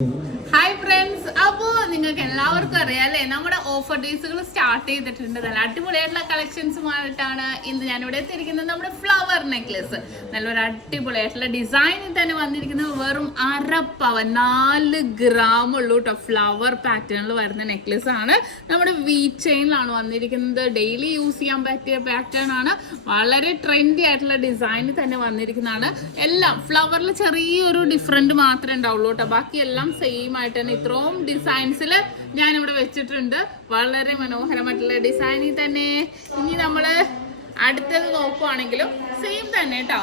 Hi friends, അപ്പോൾ നിങ്ങൾക്ക് എല്ലാവർക്കും അറിയാം അല്ലേ, നമ്മുടെ ഓഫർ ഡേയ്സുകൾ സ്റ്റാർട്ട് ചെയ്തിട്ടുണ്ട്. നല്ല അടിപൊളിയായിട്ടുള്ള കളക്ഷൻസുമായിട്ടാണ് ഇന്ന് ഞാനിവിടെ എത്തിയിരിക്കുന്നത്. നമ്മുടെ ഫ്ലവർ നെക്ലെസ് നല്ലൊരു അടിപൊളിയായിട്ടുള്ള ഡിസൈനിൽ തന്നെ വന്നിരിക്കുന്നത്. വെറും 1/2 പവൻ 4 ഗ്രാം ഉള്ളൂ കേട്ടോ. ഫ്ലവർ പാറ്റേണിൽ വരുന്ന നെക്ലെസ് ആണ്. നമ്മുടെ വി ചെയിനിലാണ് വന്നിരിക്കുന്നത്. ഡെയിലി യൂസ് ചെയ്യാൻ പറ്റിയ പാറ്റേൺ ആണ്. വളരെ ട്രെൻഡി ആയിട്ടുള്ള ഡിസൈനിൽ തന്നെ വന്നിരിക്കുന്നതാണ്. എല്ലാം ഫ്ലവറിൽ ചെറിയൊരു ഡിഫറൻറ്റ് മാത്രമേ ഉണ്ടാവുള്ളൂ കേട്ടോ. ബാക്കിയെല്ലാം സെയിം ആയിട്ട് തന്നെ ഇത്രയും ഡിസൈൻസിൽ ഞാനിവിടെ വെച്ചിട്ടുണ്ട്. വളരെ മനോഹരമായിട്ടുള്ള ഡിസൈനിൽ തന്നെ. ഇനി നമ്മൾ അടുത്തത് നോക്കുവാണെങ്കിലും സെയിം തന്നെ കേട്ടോ.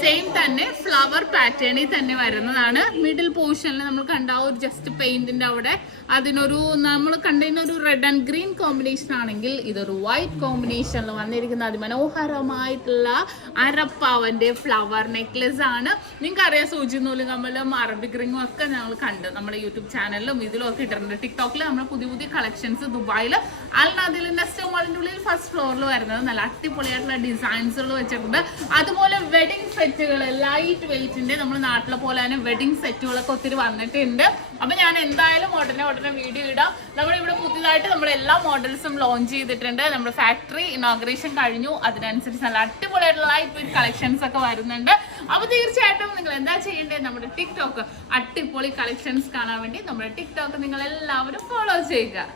സെയിം തന്നെ ഫ്ലവർ പാറ്റേണിൽ തന്നെ വരുന്നതാണ്. മിഡിൽ പോർഷനിൽ നമ്മൾ കണ്ട ഒരു ജസ്റ്റ് പെയിന്റിന്റെ അവിടെ അതിനൊരു നമ്മൾ കണ്ടതിന് ഒരു റെഡ് ആൻഡ് ഗ്രീൻ കോമ്പിനേഷൻ ആണെങ്കിൽ ഇതൊരു വൈറ്റ് കോമ്പിനേഷനിൽ വന്നിരിക്കുന്ന അതിമനോഹരമായിട്ടുള്ള 1/2 പവന്റെ ഫ്ലവർ നെക്ലെസ് ആണ്. നിങ്ങൾക്ക് അറിയാം, സൂചി നൂലും കമ്മലും അറബിക് റിങ്ങും ഒക്കെ ഞങ്ങൾ കണ്ട് നമ്മുടെ യൂട്യൂബ് ചാനലിലും ഇതിലും ഒക്കെ ഇട്ടിട്ടുണ്ട്. ടിക്ടോക്കിൽ നമ്മൾ പുതിയ പുതിയ കളക്ഷൻസ് ദുബായിൽ അൽനാദിൽ നെക്സ്റ്റ് മോളിന്റെ ഉള്ളിൽ ഫസ്റ്റ് ഫ്ലോറിൽ വരുന്നത് നല്ല അടിപൊളിയായിട്ടുള്ള ഡിസൈൻസുകൾ വെച്ചിട്ടുണ്ട്. അതുപോലെ വെഡിങ് സെറ്റുകൾ ലൈറ്റ് വെയിറ്റിന്റെ നമ്മുടെ നാട്ടിലെ പോലെ തന്നെ വെഡിങ് സെറ്റുകളൊക്കെ ഒത്തിരി വന്നിട്ടുണ്ട്. അപ്പൊ ഞാൻ എന്തായാലും ഉടനെ വീഡിയോ ഇടാം. നമ്മളിവിടെ പുതിയതായിട്ട് നമ്മുടെ എല്ലാ മോഡൽസും ലോഞ്ച് ചെയ്തിട്ടുണ്ട്. നമ്മുടെ ഫാക്ടറി ഇനോഗ്രേഷൻ കഴിഞ്ഞു. അതിനനുസരിച്ച് നല്ല അടിപൊളിയായിട്ടുള്ള ലൈറ്റ് വെയിറ്റ് കളക്ഷൻസ് ഒക്കെ വരുന്നുണ്ട്. അപ്പൊ തീർച്ചയായിട്ടും നിങ്ങൾ എന്താ ചെയ്യേണ്ടത്, നമ്മുടെ ടിക്ടോക്ക് അടിപൊളി കളക്ഷൻസ് കാണാൻ വേണ്ടി നമ്മുടെ ടിക്ടോക്ക് നിങ്ങൾ എല്ലാവരും ഫോളോ ചെയ്യുക.